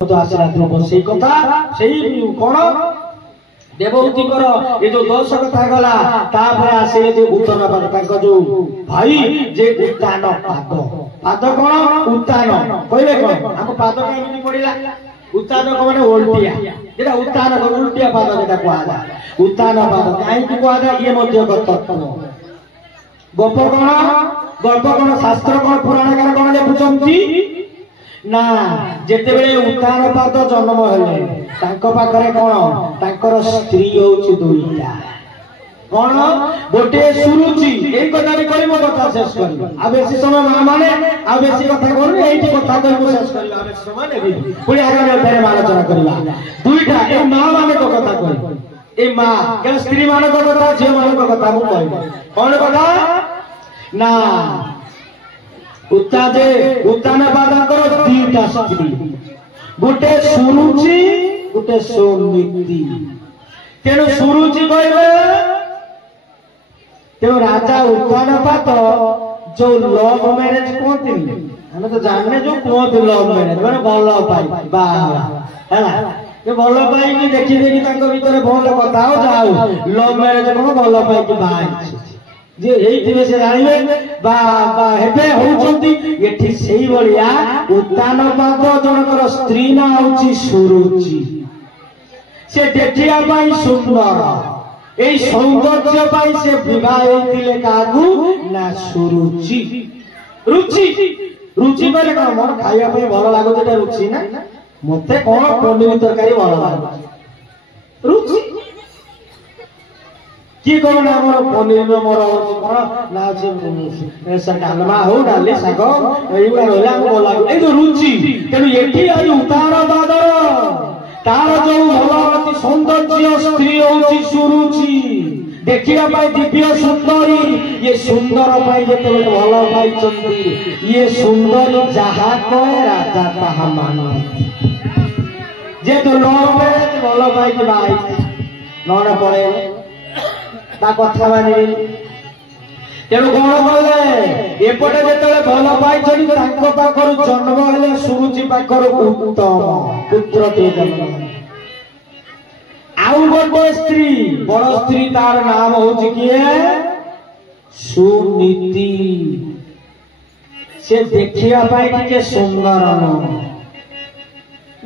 तो आसला ध्रुव से कथा से कौन देवहूतिकर ये जो दोष कथा गला तापर आसे जो उत्तान पाद ताको जो भाई जे उत्तान पाद पाद कौन उत्तान कहले कौन हमको पाद केमिति पड़िला उत्तान को माने उल्टिया जेटा उत्तान को उल्टिया पाद जेटा कहआ जा उत्तान पाद काई कि कहआ जा ये मध्य तत्व गप कौन शास्त्र कौन पुराणकार कौन लिखुचंती ना जेते बेले उत्तान पाद जन्म हेले तांको पाखरे कोन तांकर स्त्री होची दुईटा कोन गोटे सुरुचि एई कथा रे करिमो कथा शेष करिमो आ बेसी समय मा माने आ बेसी कथा करू एई कथा करिमो शेष करिमो आ बेसी समय नेबी पुरी आगे फेरे आलोचना करिवा दुईटा ए मा माने को कथा कहि ए मा के स्त्री मान को कथा जे मान को कथा मु कहि कोन कथा ना उत्तान पादकर दीटा स्त्री गोटे सुरुचि गोटे सौमित्री तेणु सुरुचि कहले तेणु राजा उत्तान पाद जो लव मैरिज कहते हमें तो जानने जो कहते लव मैरिज माने भल पाई बाहा हैला ये भल पाई कि देखि देखि तांको भीतर भल कथा हो जाऊ लव मैरिज को भल पाई कि बाहा जे एइथिबे से जानिबे बा हेबे होउचंती एठी सेही बलिया उत्तान पाद जनकर स्त्री ना होची सुरुचि से देखिया पाई सुंदर एई सौंदर्य पाई से विवाह होइतिले कागु ना सुरुचि रुचि रुचि बोले कोन मोर खाइया पे भलो लागो जेटा रुचि ना मते कोन पनीर तरकारी भलो लागो रुचि की कोन हमर पनीर में मोर कोन ना जे से डालमा हो डाले साग एइबा होला हमको लागो ए जो रुचि तेनु एठी आई उतार दादर तार जो भलो अति सौंदर्य स्त्री होची सुरुचि देखिया पाई दिव्य सुंदरी ये सुंदर पाई जेते भलो पाई चंदी ये सुंदरी जहा कहे राजा ताहा मानो जे तो लोग भलो पाई के भाई नने पड़े ता कथा मानिबी तेणु कौन कहले एपटे जेतले भल पाइछनी तांको पाखरु जन्म हेले सुरुचि पाखरु उत्तम पुत्रटे जन्म आउ गोटे स्त्री बड़ स्त्री तार नाम होची किए सुनीति से देखिया पाई के सुंदर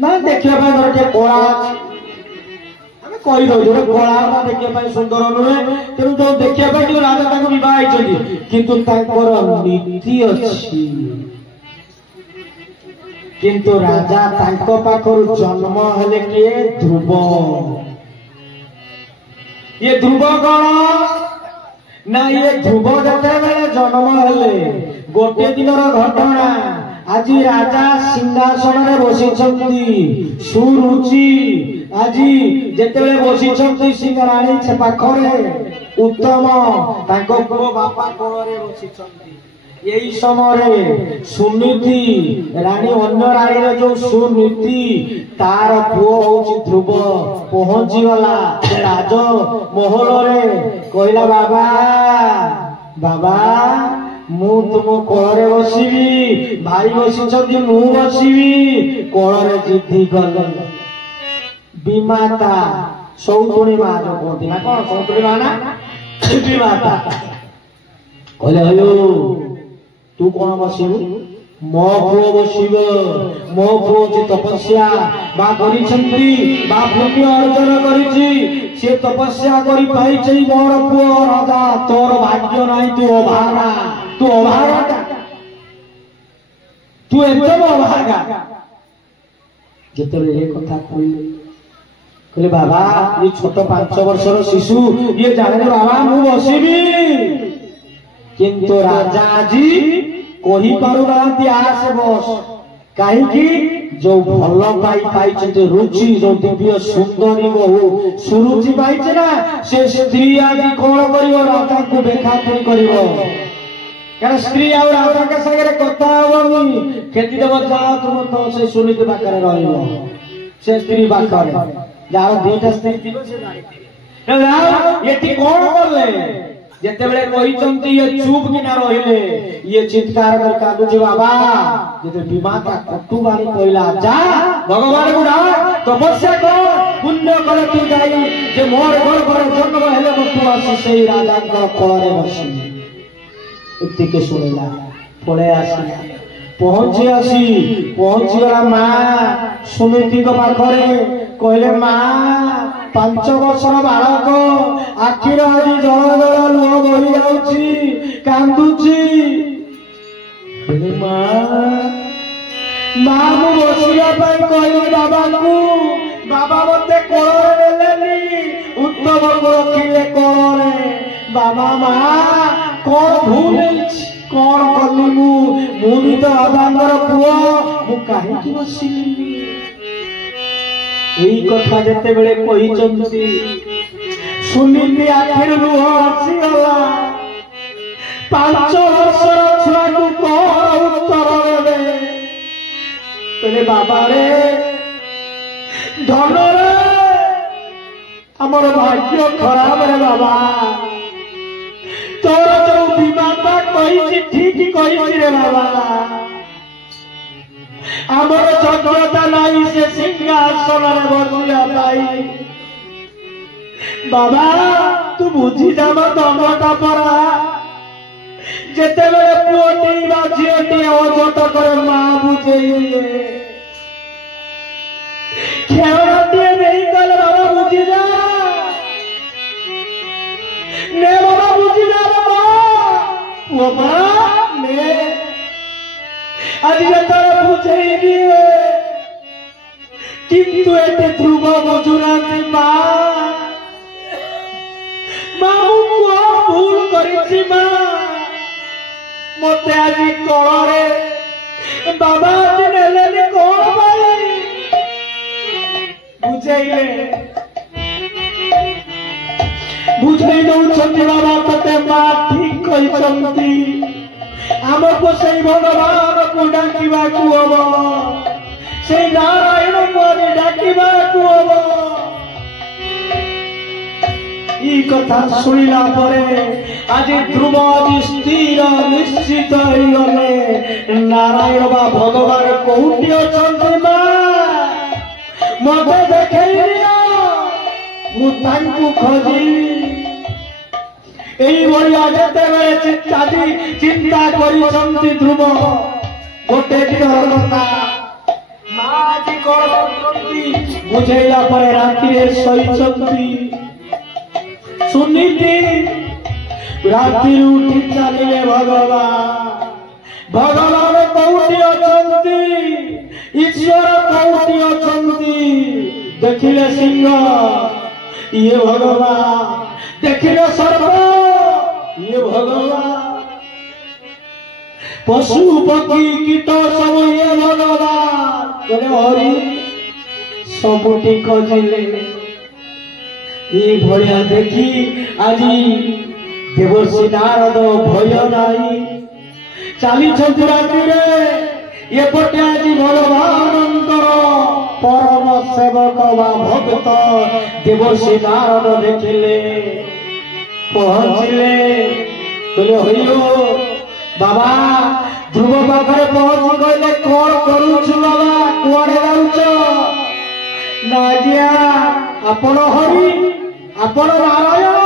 ना देखिया पाई गोटे कोळा कहि दो जो कोळा देखिया पाई सुंदर नुहे तेणु जो देखिया पाई जो राजा ताको विवाह आइछथि किंतु तांकर नीति अछि किंतु राजा तांको पाखरु जन्म हेले के ध्रुव ये ध्रुव कौन ना ये ध्रुव जते बेले जन्म हेले गोटे दिनर घटना आज राजा सिंहासन रे बसिछंती सुरुचि आज जेते बेले बसिछंती सिंहराणी से पाखरे उत्तम ताको पुओ बापा कोଳରେ बसिछंती एई समय सुनीति रानी अन्य रानी जो सुनीति तार पुओ होची ध्रुव पहुंची गला राज महल रे कहला बाबा बाबा मु तुम कोଳରେ बसिबी भाई बसिछंती मु बसिबी कोଳରେ जिद्दी गल विमाता सौतुणी मा जो कहती ना कौन सौतुणी मा ना विमाता कहले हयो तू कौन बसिबु मो पुओ बसिब मो पुओ जे तपस्या बा करिछंती बा पुण्य अर्जन करिछि से तपस्या करि पाइछि मोर पुओ राजा तोर भाग्य नाही तू अभागा तू एकदम अभागा जेतले ए कथा कहले बाबा ये छोट 5 वर्षर शिशु ये जाने बाबा मु बसिबी किंतु राजा जी कही पारु नांती आस बस काहे कि जो भल पाई रुचि जो दिव्य सुंदरी बहु सुरुचि पाइछे ना से स्त्री आदि कोन करियो राजा को बेखातिर करियो कारण स्त्री आ राजा के संगे कथा होनी खेती देव जा तुम तो से सुनीति पाखरे रहियो से स्त्री पाखरे जाओ दीटा स्त्री थिबो से जानिते एठी कोन करले ଯେତେବେଳେ କହିଛନ୍ତି ଇଏ ଚୁପ୍ କିନା ରହିଲେ ଇଏ ଚିତ୍କାର କରି କାନ୍ଦୁଛି ବାବା ଯେତେ ବିମାତା କଟୁବାଣୀ କହିଲା ଯା ଭଗବାନଙ୍କୁ ଡାକ ତପସ୍ୟା କର ପୁଣ୍ୟ କର ତୁ ଯାଇ ଯେ ମୋର ଗର୍ଭରେ ଜନ୍ମ ହେଲେ ତୁ ଆସି ସେଇ ରାଜାଙ୍କ କୋଳରେ ବସିବି ଏତିକି ଶୁଣିଲା ପଳେଇ ଆସିଲା ପହଞ୍ଚିଗଲା ମା ସୁନୀତିଙ୍କ ପାଖରେ କହିଲେ ମା 5 ବର୍ଷର ବାଳକ ଆଖିର ଆଜି ଜଳ ଜଳ ଲୁହ ବହି ଯାଉଛି କାନ୍ଦୁଛି ମା ମୁଁ ବସିବା ପାଇଁ କହିଲି ବାବାଙ୍କୁ ବାବା ମତେ କୋଳରେ ନେଲେନି ଉତ୍ତମକୁ ରଖିଲେ କୋଳରେ ବାବା ମା କଣ ଭୁଲ ହେଇଛି କଣ କଲି ମୁଁ ବି ତ ବାବାଙ୍କର ପୁଅ ମୁଁ କାହିଁକି ବସିଲି এই কথা যেତେବେଳେ କହିଛନ୍ତି ସୁନିତି ଆଖିରୁ ଲୁହ ଆସିଗଲା 5 ବର୍ଷର ଛୁଆକୁ କଣ ଉତ୍ତର ଦେବେ କହିଲେ ବାବା ରେ ଧନରେ ଆମର ଭାଗ୍ୟ ଖରାପ ରେ ବାବା ତୋର ଯୋଉ ବିମାତା କହିଛି ଠିକ କହିଛି ରେ ବାବା ଆମର ଯୋଗ୍ୟତା ନାହିଁ ସେ ସିଂହାସନରେ ବସିବା ପାଇଁ ବାବା ତୁ ବୁଝିଯା ମୋ ଦଣ୍ଡଟା ପରା ଯେତେବେଳେ ପୁଅଟି ବା ଝିଅଟି ଅଜଟ କରେ ମା ବୁଝେଇ ଦିଏ ଖେଳଟିଏ ନେଇଗଲେ ବାବା ବୁଝିଯା ନେ ବାବା ବୁଝିଯା ବାବା ପୁଅ ପରା ନେ আজ যেতরে বুঝেই দিয়ে কিন্তু এতে ধ্রুব বুঝুনাহান্তি মা ମୁଁ ভুল করেছি মা মতে আজ কଳରେ বাবা আজ নেলেনি কଣ ପାଇଁ ବୁଝେଇ ଦଉଛନ୍ତି ବାବା ତତେ ମା ଠିକ କହିଛନ୍ତି ଆମକୁ ସେଇ ଭଗବାନକୁ ଡାକିବାକୁ ହବ ସେଇ ନାରାୟଣକୁ ଡାକିବାକୁ ହବ এই কথা শুনিলা পরে আজি ধ্রুব আজি স্থির নিশ্চিত হইগলে নারায়ণ বা ভগবান কোউটি অছন্তি মা মতে দেখেই দিও মু তাঙ্কু খোঁজিলি এইভাবে যেতেবেলে চিন্তা করিছন্তি ধ্রুব গোটে দিনর কথা মা আজি কଣ କରୁଛନ୍ତି ବୁଝେଇଲା ପରେ ରାତିରେ ଶୋଇଛନ୍ତି ସୁନୀତି ରାତିରୁ ଉଠି ଚାଲିଲେ ଭଗବାନ କୋଉଠି ଅଛନ୍ତି ଈଶ୍ୱର କୋଉଠି ଅଛନ୍ତି ଦେଖିଲେ ସିଂହ ଇଏ ଭଗବାନ ଦେଖିଲେ ସର୍ପ ଇଏ ଭଗବାନ ପଶୁ ପକ୍ଷୀ କୀଟ ସବୁ ଇଏ ଭଗବାନ କହିଲେ ହରି ସବୁଠି ଖୋଜିଲେ এই ভয়া দেখি আজি দেবর্ষি নারদ ভয় নাই চালিছন্তি রাতিরে এপটে আজি ভগবানଙ୍କର পরম সেবক বা ভক্ত দেবর্ষি নারদ দেখিলে পৌঁছিলে বলে হইল বাবা ধ্রুব পাখরে পৌঁছি কইলে কଣ କରୁଛୁ বাবা କୁଆଡେ ଯାଉଛ না গিয়া আপন হরি আপন নারায়ণ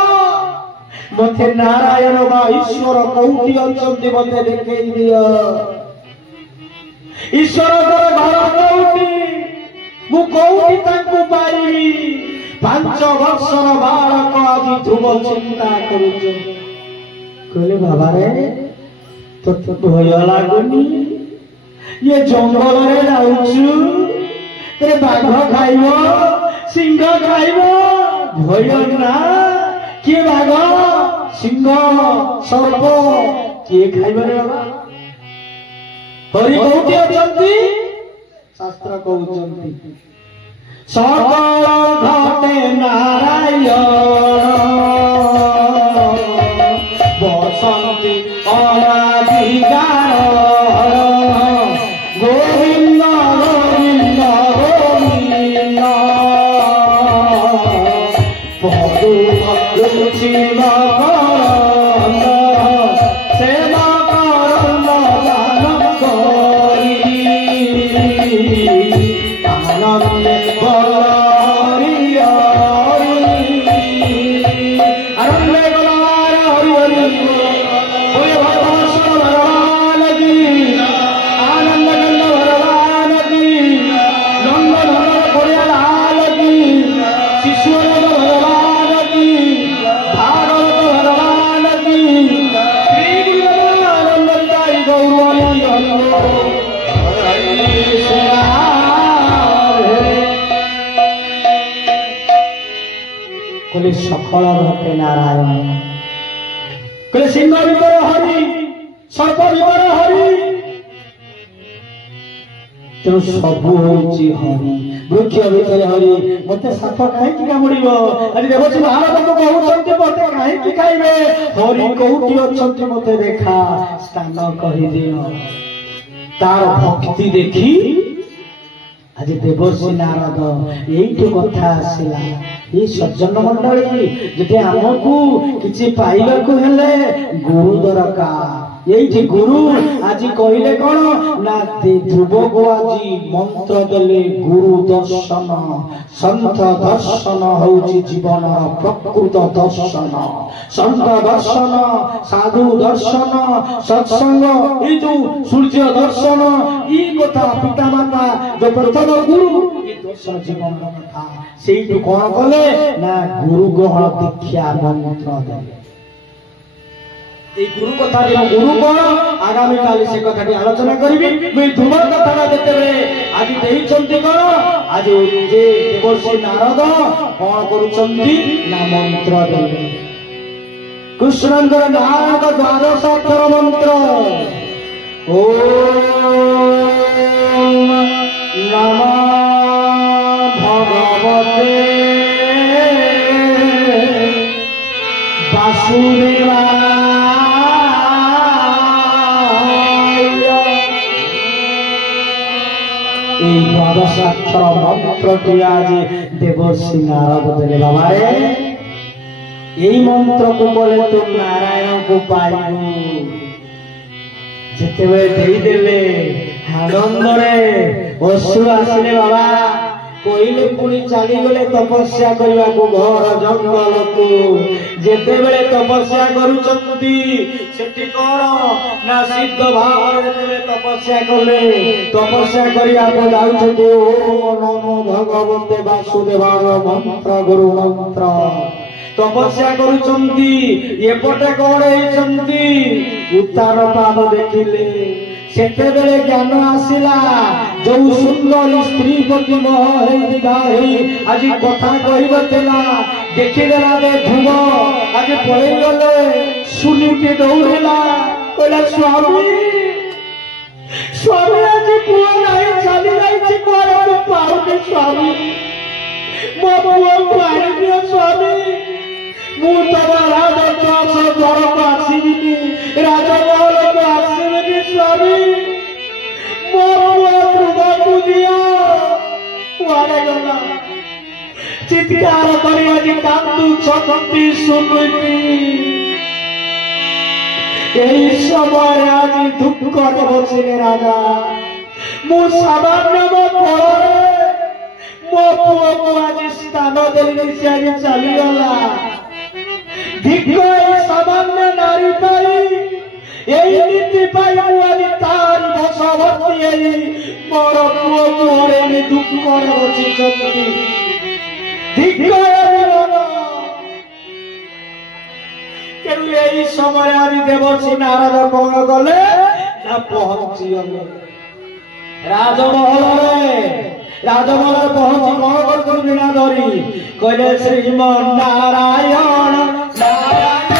মতে নারায়ণ বা ঈশ্বর কোউটি অছন্তি মতে দেখেই দিও ঈশ্বরଙ୍କର ଘର କୋଉଠି ମୁଁ କୋଉଠି ତାଙ୍କୁ ପାଇବି 5 ବର୍ଷର ବାଳକ ଆଜି ଧ୍ରୁବ ଚିନ୍ତା କରୁଛି କହିଲେ ବାବାରେ ତୋତେ ଭୟ ଲାଗୁନି ଇଏ ଜଙ୍ଗଲରେ ଯାଉଛୁ तेरे बाघ खाइब सिंह खाइब भय ना किए बाघ सिंह सर्प किए खाइब रे बाबा हरि कोउठी अछंती शास्त्र कहउछंती सकल घटे नारायण बसंती अनाधिकार गोविंद शिव କହିଲେ ସକଳ ଘଟେ ନାରାୟଣ। କହିଲେ ସିଂହ ଭିତରେ ହରି, ସର୍ପ ଭିତରେ ହରି, ତେଣୁ ସବୁ ହଉଛି ହରି। ବୃକ୍ଷ ଭିତରେ ହରି। ମତେ ସାପ କାହିଁକି କାମୁଡିବ? ଆଜି ଦେବଶ୍ରୀ ମହାରାଜଙ୍କୁ କହୁଛନ୍ତି ମତେ କାହିଁକି ଖାଇବେ? ହରି କୋଉଠି ଅଛନ୍ତି ମତେ ଦେଖା, ସ୍ଥାନ କହିଦିଅ। ତାର ଭକ୍ତି ଦେଖି ଆଜି ଦେବଶ୍ରୀ ନାରଦ ଏଇଠୁ କଥା ଆସିଲା। এই সজ্জন মন্ডলী যেটি আমকু কিছু পাইବାକୁ হেলে গুরু দরকার। এইটি গুরু আজি কহিলে কোন না ধ্রুবকু আজি মন্ত্র দেলে গুরু দর্শন। সন্ত দর্শন হଉଛି জীবন প্রকৃত দর্শন। সন্ত দর্শন, সাধু দর্শন, সৎসঙ্গ, এই যে সূর্য দর্শন, এই কথা পিতা মাতা যে প্রথম গুরু এই দর্শন জীবন কথা। সেইটু কোন কলে না গুরু গ্রহণ দীক্ষা মন্ত্র দেলে। এই গুরু কথা যে গুরু কোন আগামী কালে সে কথাটি আলোচনা করিবি। মুই ধ্রুব কথাটা যেতেবে আজি দেইছন্তি কোন আজ যে দেবশ্রী নারদ কোন করুছন্তি না মন্ত্র দেলে। কৃষ্ণঙ্কর নারদ দ্বাদশাক্ষর মন্ত্র ওম নমঃ ভগবতে বাসুদেবায়। এই দ্বাদশাক্ষর মন্ত্রটি আজ দেবশ্রী নারদ দেলে। বাবারে এই মন্ত্রକୁ বলে তু নারায়ণକୁ পাইবু। যেତେବେଳେ ଦେଇଦେଲେ ଆନନ୍ଦରେ ଅଶ୍ରୁ ଆସିଲେ ବାବା। କହିଲେ ପୁଣି ଚାଲିଗଲେ ତପସ୍ୟା କରିବାକୁ ଘର ଜଙ୍ଗଲକୁ। ଯେତେବେଳେ ତପସ୍ୟା କରୁଛନ୍ତି ସେଠି କଣ ନା ସିଦ୍ଧ ଭାବରେ ଯେତେବେଳେ ତପସ୍ୟା କଲେ, ତପସ୍ୟା କରିବାକୁ ଯାଉଛନ୍ତି ଓମ୍ ନମୋ ଭଗବତେ ବାସୁଦେବାୟ ମନ୍ତ୍ର ଗୁରୁ ମନ୍ତ୍ର ତପସ୍ୟା କରୁଛନ୍ତି। ଏପଟେ କଣ ହେଇଛନ୍ତି ଉତ୍ତାର ପାଦ ଦେଖିଲେ। ସେତେବେଳେ ଜ୍ଞାନ ଆସିଲା ଯୋଉ ସୁନ୍ଦରୀ ସ୍ତ୍ରୀ ପ୍ରତି ମୋହ ହେଇ ଆଜି କଥା କହିବ ଥିଲା। ଦେଖିଦେଲା ଯେ ଧ୍ରୁବ ଆଜି ପଳେଇ ଗଲେ। ସୁନୀତି ଦୌଡ଼ିଲା କହିଲା ସ୍ୱାମୀ ସ୍ୱାମୀ ଆଜି ପୁଅ ନାହିଁ, ଚାଲି ଯାଇଛି କୁଆଡେ ମୁଁ ପାଉନି ସ୍ୱାମୀ। ମୋ ପୁଅକୁ ଆଣିଦିଅ ସ୍ୱାମୀ। ମୁଁ ତମ ରାଜପ୍ରାସ ଘରକୁ ଆସିବିନି, ରାଜମହଲକୁ ଆସିବିନି ସ୍ୱାମୀ। ମୋ ପୁଅ ଧ୍ରୁବକୁ ଦିଅ। କୁଆଡେ ଗଲା? ଚିତ୍କାର କରି ଆଜି କାନ୍ଦୁଛନ୍ତି ସୁନୀତି। ଏହି ସମୟରେ ଆଜି ଦୁଃଖରେ ବସିଲେ ରାଜା। ମୁଁ ସାମାନ୍ୟ ମୋ କୋଳରେ ମୋ ପୁଅକୁ ଆଜି ସ୍ଥାନ ଦେଲି, ସେ ଆଜି ଚାଲିଗଲା। ଧିକ ଏଇ ସାମାନ୍ୟ ନାରୀ ପାଇଁ, ଏଇ ନୀତି ପାଇଁ ମୁଁ ଆଜି ତାରି ବଶବର୍ତ୍ତୀ ହେଇ ମୋର ପୁଅକୁ ହରେଇ ଦୁଃଖରେ ବସିଛନ୍ତି। ଧିକ ତେଣୁ ଏଇ ସମୟରେ ଆଜି ଦେବଶ୍ରୀ ନାରଦ କଣ କଲେ ନା ପହଞ୍ଚିଗଲେ ରାଜମହଲରେ। ରାଜମହଲରେ ପହଞ୍ଚି କଣ କରୁଛନ୍ତି ବିନା ଧରି କହିଲେ ଶ୍ରୀମନ୍ ନାରାୟଣ ନାରାୟଣ।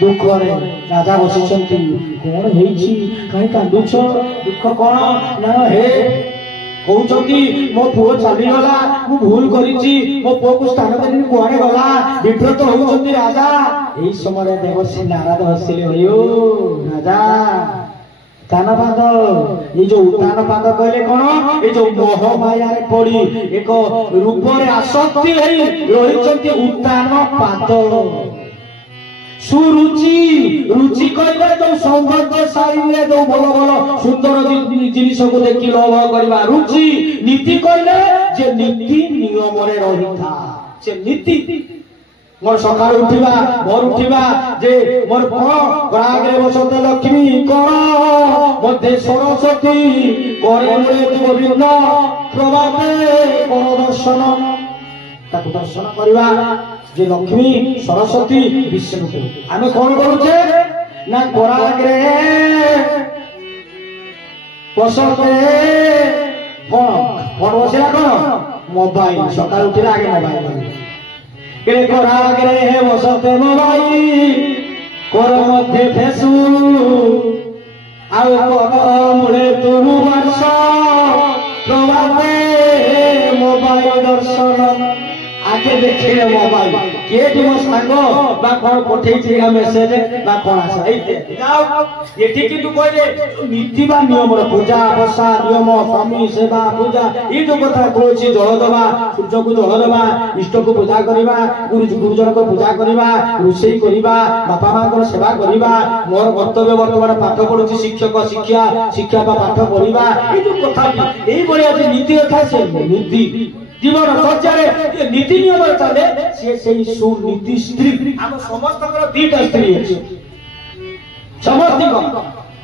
ଦୁଃଖରେ ରାଜା ବସିଛନ୍ତି। କଣ ହେଇଛି କାହିଁ କାନ୍ଦୁଛ? ଦୁଃଖ କଣ ନା ହେ କହୁଛନ୍ତି ମୋ ପୁଅ ଚାଲିଗଲା, ମୁଁ ଭୁଲ କରିଛି, ମୋ ପୁଅକୁ ସ୍ଥାନ ଦେଲିନି, କୁଆଡେ ଗଲା? ବିବ୍ରତ ହଉଛନ୍ତି ରାଜା। ଏଇ ସମୟରେ ଦେବଶ୍ରୀ ନାରଦ ହସିଲେ। ଅୟୋ ରାଜା, उत्तानपाद ये जो उत्तानपाद कहले कौन ये जो मोहमाया पड़ी एक रूप आसक्ति रही उत्तानपाद सुरुचि रुचि कहले जो सौंदर्यशाली जो भल भल सुंदर जिनिस को देखी लोभ करवा रुचि नीति कहले जे नीति नियम रे रही था से नीति मोर सकाळ उठिबा भोर उठिबा जे मोर कोन ग्रागे बसते लक्ष्मी कोन मध्य सरस्वती करे मुळे गोविंद प्रभाते कोन दर्शन ताकु दर्शन करवा जे लक्ष्मी सरस्वती विष्णु को आमे कोन करूछे ना ग्रागे बसते कोन कोन बसिला कोन मोबाइल सकाळ उठिला आगे मोबाइल के कोरागरे बसते मोबाइल कोर मध्य फेसबुक आउ मुळे तुरु वर्ष प्रभाते मोबाइल दर्शन आगे देखिले मोबाइल केटी मो सांगो बा कोन पठेई मेसेज बा कोन आसा जाओ ये ठीक तू कहले नीति बा नियम पूजा बसा नियम स्वामी सेवा पूजा ये जो कथा कहछि जल दबा सूर्य को जल दबा इष्ट को पूजा करबा गुरुजन को पूजा करबा रुसई करबा बापा मां को सेवा करबा मोर कर्तव्य वर्तमान पाठ पढुछि शिक्षक शिक्षा शिक्षा बा पाठ पढिबा ये जो कथा एई बळिया जे नीति कथा से नीति जीवन चर्चारे नीति नियम चले से सुनीति स्त्री हम समस्त दीटा स्त्री अछि समस्त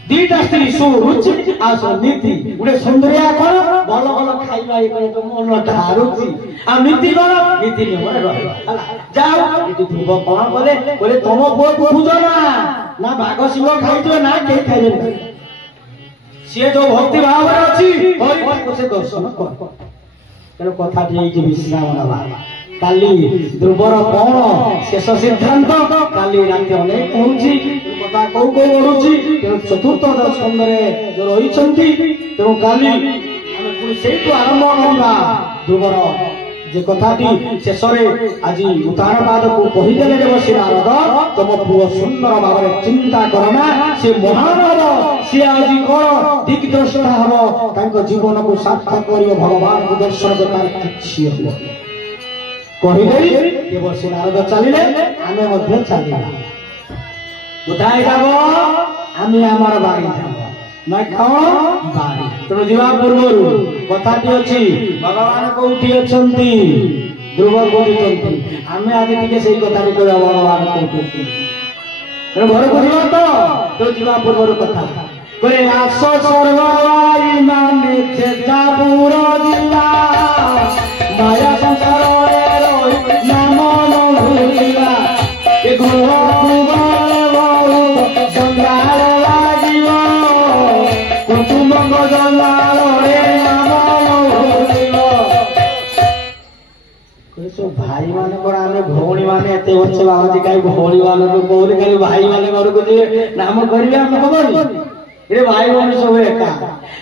दीटा स्त्री सुरुचि आ नीति उडे सुंदरिया कोन भल भल खाइबा ए तो मन ठारुचि आ नीति कोन नीति नियम रे रहबा जाओ इति ध्रुव कोन बोले तम पुओ पूजो ना भाग शिव खाइतो ना के खाइबे से जो भक्ति भाव रे अछि हरि को से दर्शन कर तेरे कथा विश्राम नवा काली ध्रुवर कौन शेष सिद्धांत काली राति अनेक कहूँ कथा कौ कौ बढ़ुची तेणु चतुर्थ दर्शन जो रही तेणु काली से आरंभ करवा ध्रुवर जे कथाटी शेष आज उत्तानपाद को कहीदेले देवसी नारद तुम पुओ सुंदर भाव चिंता करना से महान हम सी आज कौन दिग्द्रष्टा हम जीवन को सार्थक कर भगवान को दर्शन कर किसी कहीदे देवसी नारद चलिले आमे मध्य चलिला उठाई जाब आमे आमार बाड़ी जाब मैं खाओ बाड़ी तेणु जीवा पूर्व कथाटी अच्छी भगवान कौटी अछंती ध्रुव कौटी आमे आज टिके सेई कथाटी कहबा भगवान कौटी तेणु घर को जीवा तो जीवा पूर्व कथा करे आस सर्ववाई माने चेतापुर जिला माया संसार रे रही नाम न भूलिला ए गृह कुमार बहु संगार लागियो कुटुंब गजलार रे नाम न भूलियो कइसो भाई माने कोन आमे भौणी माने एते वर्ष बाबाजी काई भौणी वाला को बोले खाली भाई माने घर को जे नाम करबे हम खबरनी रे भाई माने सब एका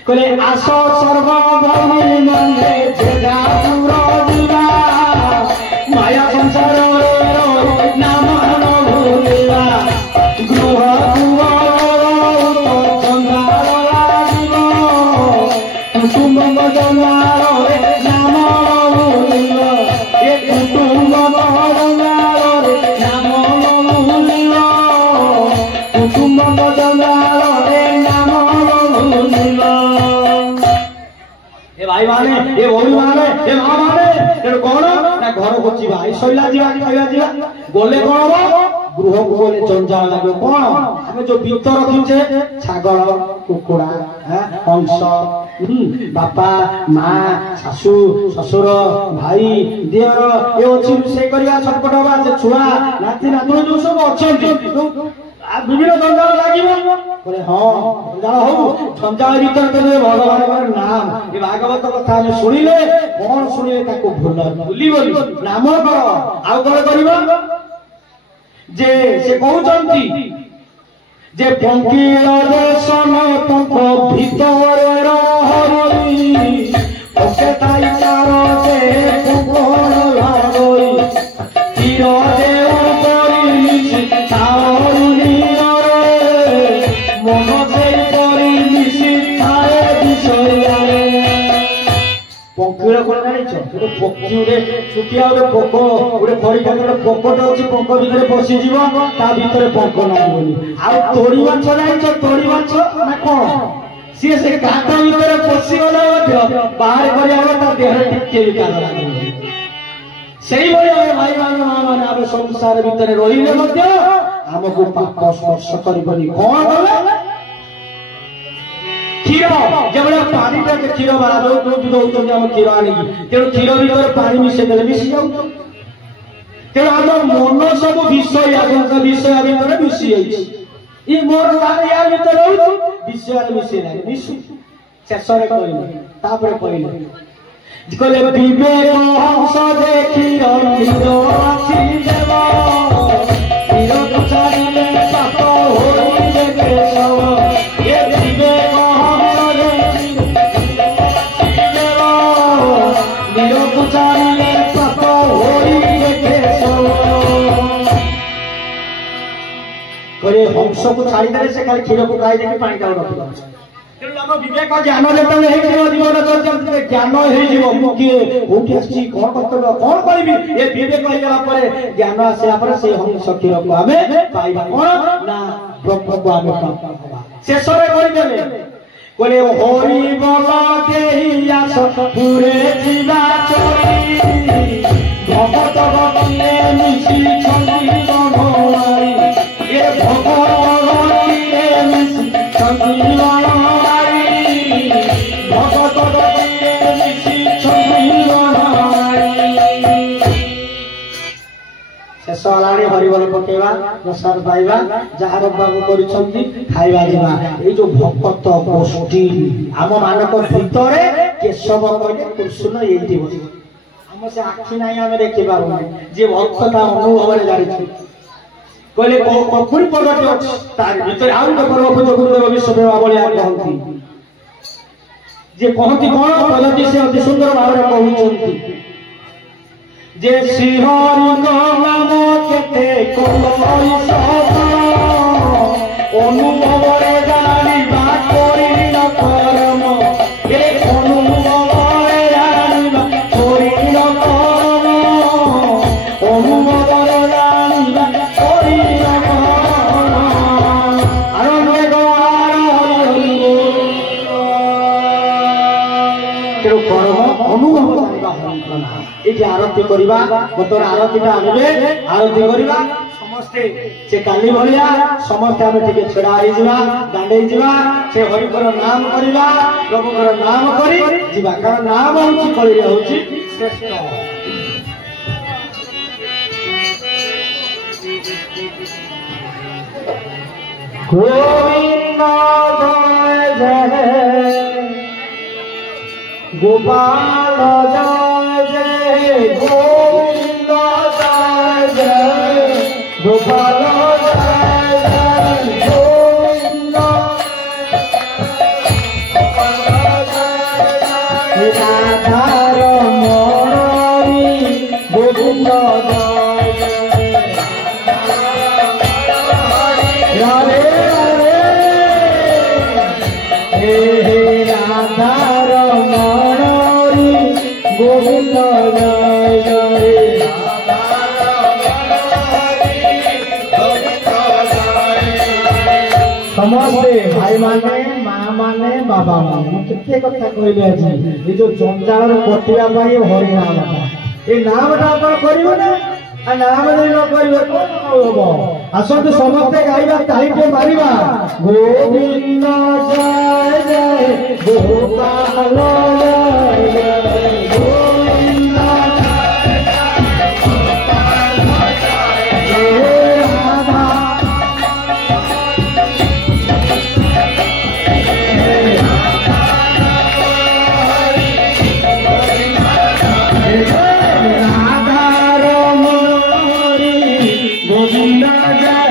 कहले आस सर्व भौणी माने चेतापुर जिला माया संसार रे नाम न भूलिला गृह कुमार संगार लागिलो कुटुंब गजलार रे नाम न भूलिलो ए कुटुंब गजलार रे नाम न भूलिलो कुटुंब गजलार रे नाम न भूलिलो ए भाई माने ए भौणी माने ए मां माने तेणु कौन ना घर को जीवा शैला जीवा खाइबा जीवा बोले कौन हो गृह को बोले जंजाल लगे कौन आमे जो बीत रखिछे छागल कुकुड़ा हंस बापा मां सासू ससुर भाई दियर ए अछि से करिया छटपटवा से छुआ नाती नातुणी जो सब अछंती विभिन्न जंजाल लागिबो बोले हां जंजाल हो जंजाल भीतर के भगवान नाम ए भागवत कथा ने सुनिले कौन सुनिले ताको भूलिबो नाम कर आउ कौन करिबो जे से कहउचंती जे पंकील देशन पंख भीतर रहई ओके ताई चार से कोण लागई तीर देव करिली तारुनी रे मन से करिली ଖେଳ କଣ ଜାଣିଛ? ଗୋଟେ ପକ୍ଷୀ ଗୋଟେ ଛୁଟିଆ ଗୋଟେ ପୋକ ଗୋଟେ ପରୀକ୍ଷା ଗୋଟେ ପୋକଟେ ଅଛି, ପୋକ ଭିତରେ ପଶିଯିବ, ତା ଭିତରେ ପଙ୍କ ଲାଗିବନି। ଆଉ ତୋଡ଼ି ମାଛ ଜାଣିଛ? ତୋଡ଼ି ମାଛ ନା କଣ? ସିଏ ସେ କାଠ ଭିତରେ ପଶିଗଲେ ମଧ୍ୟ ବାହାର କରିବାକୁ ତା ଦେହରେ ଟିକେ ବି କାମ ଲାଗିବନି। ସେଇଭଳି ଆମେ ଭାଇମାନେ ମା ମାନେ ଆମେ ସଂସାର ଭିତରେ ରହିଲେ ମଧ୍ୟ ଆମକୁ ପାପ ସ୍ପର୍ଶ କରିବନି। କଣ କଲେ? କ୍ଷୀର ଯେଭଳିଆ ପାଣିଟା କ୍ଷୀର ଯୋଉଠି ଦଉଛନ୍ତି ଆମ କ୍ଷୀର ଆଣିକି, ତେଣୁ କ୍ଷୀର ଭିତରେ ପାଣି ମିଶେଇ ଦେଲେ ମିଶି ଯାଉଛି। ତେଣୁ ଆମ ମନ ସବୁ ବିଷୟ ଭିତରେ ମିଶି ଯାଇଛି। ଇଏ ମୋର ୟା ଭିତରେ ରହୁଛି, ବିଷୟରେ ମିଶେଇ ନାହିଁ, ମିଶୁ। ଶେଷରେ କହିଲେ, ତାପରେ କହିଲେ ବିବେକ ହଂସ ଦେଖି ପାପ ହୋଇଲେ କେଶବ। ଏ ବିବେକ ହଂସ ଦେଖି ନିରକୁ ଚାଲିଲେ ପାପ ହୋଇଲେ କେଶବ। କହିଲେ ହଂସକୁ ଛାଡ଼ିଦେଲେ ସେ ଖାଲି କ୍ଷୀରକୁ ଖାଇଦେଇକି ପାଣିଟାକୁ ରଖିଦେଉଛି। ତେଣୁ ଆମ ବିବେକ ଜ୍ଞାନ ଯେତେବେଳେ ହେଇଯିବ, ଜୀବନ ଜ୍ଞାନ ହେଇଯିବ, ମୁଁ କିଏ, କୋଉଠି ଆସିଛି, କଣ କର୍ତ୍ତବ୍ୟ, କଣ କରିବି, ଏ ବିବେକ ହେଇଗଲା ପରେ ଜ୍ଞାନ ଆସିଲା ପରେ ସେଇ ହଂସ କ୍ଷୀରକୁ ଆମେ ପାଇବା। କଣ ନା ବ୍ରହ୍ମକୁ ଆମେ ପ୍ରାପ୍ତ ହେବା। ଶେଷରେ କହିଦେଲେ, କହିଲେ ହରି ବଲ ଦେଇ ଆସ ପୁରେ ଯିବା ଚୋରି, ଭଗତ ଭକ୍ତିରେ ମିଶିଛନ୍ତି ବନମାଳି। ଏ ଭଗତ ଭକ୍ତିରେ ମିଶିଛନ୍ତି ବନମାଳି, ଭଗତ ଭକ୍ତିରେ ମିଶିଛନ୍ତି ବନମାଳି। ଶେଷ ହେଲାଣି, ହରିବଲ ପକେଇବା, ପ୍ରସାଦ ପାଇବା, ଯାହାର ବାବୁ କରିଛନ୍ତି ଖାଇବା ଯିବା। ଏଇ ଯୋଉ ଭକ୍ତ ଗୋଷ୍ଠୀ ଆମ ମାନଙ୍କ ଭିତରେ କେଶବ କହିଲେ କୃଷ୍ଣ ଏଇଠି ବସିବ। ଆମ ସେ ଆଖି ନାହିଁ, ଆମେ ଦେଖିପାରୁନି, ଯିଏ ଭକ୍ତ ତା ଅନୁଭବରେ ଜାଣିଛୁ। କହିଲେ କପୁରୀ ପର୍ବଟି ଅଛି, ତାରି ଭିତରେ ଆଉ ଗୋଟେ ପର୍ବ ଗୁରୁଦେବ ବିଶ୍ୱଦେବ ଭଳିଆ କହନ୍ତି। ଯେ କହନ୍ତି କଣ କହିଲେ, ସେ ଅତି ସୁନ୍ଦର ଭାବରେ କହୁଛନ୍ତି ଯେ ଶ୍ରୀହରିଙ୍କ ନାମ କେତେ ଅନୁଭବରେ ଜାଣିବା କରିନ କର୍ମ। ଏ ଅନୁଭବରେ ଜାଣିବା କରିନ କର୍ମ, ଅନୁଭବରେ ଜାଣିବା କରିନ କର୍ମ। ଆନନ୍ଦେ ଗାର ହରି ତେଣୁ କର୍ମ ଅନୁଭବ ଜାଣିବା ହରିଙ୍କ ନାମ। ଏଇଠି ଆରତି କରିବା, ବର୍ତ୍ତମାନ ଆରତିଟା ଆଣିବେ, ଆରତି କରିବା ସମସ୍ତେ। ସେ କାଲି ଭଳିଆ ସମସ୍ତେ ଆମେ ଟିକେ ଛିଡା ହେଇଯିବା, ଦାଣ୍ଡେଇ ଯିବା, ସେ ହରିଙ୍କର ନାମ କରିବା, ପ୍ରଭୁଙ୍କର ନାମ କରି ଯିବା। କାରଣ ନାମ ହଉଛି କଳିରେ ହଉଛି ଶ୍ରେଷ୍ଠ। ଗୋବିନ୍ଦ ଜୟ ଜୟ গোপাল জয় জয় গোবিন্দ জয় জয় গোপাল জয় জয় গোবিন্দ রাধার মণি গোবিন্দ জয় জয় রাধে রাধে হে হে রাধার মণি গোবিন্দ জয় জয়। ସମସ୍ତେ ଭାଇ ମାନେ, ମା ମାନେ, ବାବା ମାନେ, ମୁଁ କେତେ କଥା କହିଲି ଆଜି। ଏ ଯୋଉ ଜଞ୍ଜାଳରୁ କଟିବା ପାଇଁ ହରି ନାମଟା, ଏ ନାମଟା ଆପଣ କରିବେ ନା? ନାମ ଯଦି ନ କରିବେ କଣ ହବ? ଆସନ୍ତୁ ସମସ୍ତେ ଗାଇବା, ତାଳିଟେ ମାରିବା। ଗୋବିନ୍ଦ ଜୟ ଜୟ ଗୋପାଳ ଜୟ ଜୟ ଗୋବିନ୍ଦ गोविंद जय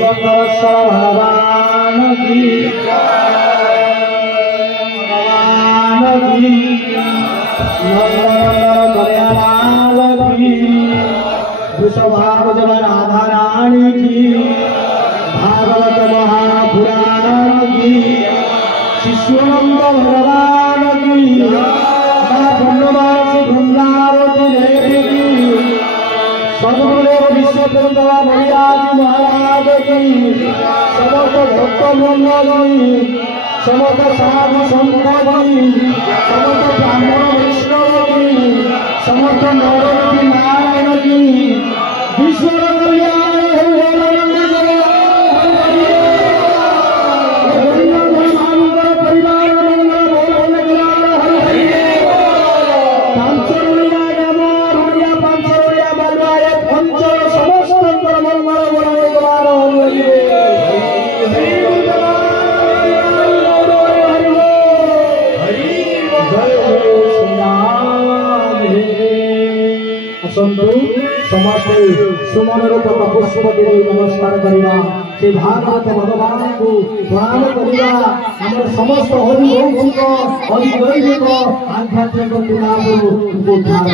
पुरंदरेश्वर भगवान की भगवान की नंदनंदन कल्याण की वृषभानुज राधा रानी की भागवत महापुराण की शिशुनंद भगवान की ब्रह्मवासी वृंदावती देवी की सदगुरुदेव विश्वकर्मा बलिराज महाराज की समस्त भक्त वृंद की समस्त साधु संत की समस्त ब्राह्मण वैष्णव की समस्त नवरत्न नारायण की विश्व कल्याण समस्ते सुमन रूप पुष्प दे नमस्कार करवा से भागवत भगवान को प्रणाम करवा आम समस्त हरिवंशिक हरिदैविक आध्यात्मिक पिता को उद्धार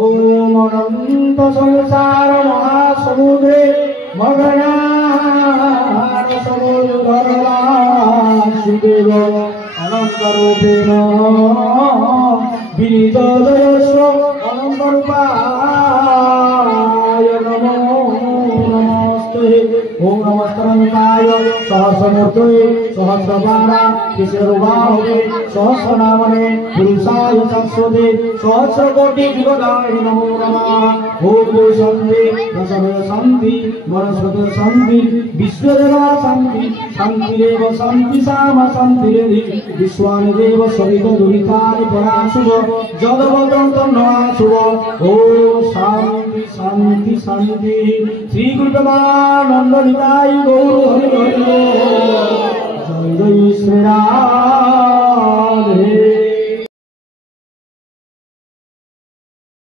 ओम अनंत संसार महासमुद्रे मगनान समुद्रला शिदेव अनंत रूपेण विनितयस्व अनंत रूपाय नमो नमस्ते ओम नमस्ते सहस्रमूर्तये सहस्रबाणा किशोरबाहुवे सहस्रनामने पुरुषाय शाश्वते सहस्रकोटि विगताय नमो नमः ओम शांति दशरथ शांति वनस्पति शांति विश्वदेवा शांति शांतिरेव शांति सामा शांतिरेधि विश्वानिदेव सवित दुरितानि पराशुभ जगवदंत नाशुभ ओम शांति शांति शांति श्री गुरु ब्रह्मानंद निताय गौर हरि हरि जय जय श्री राम।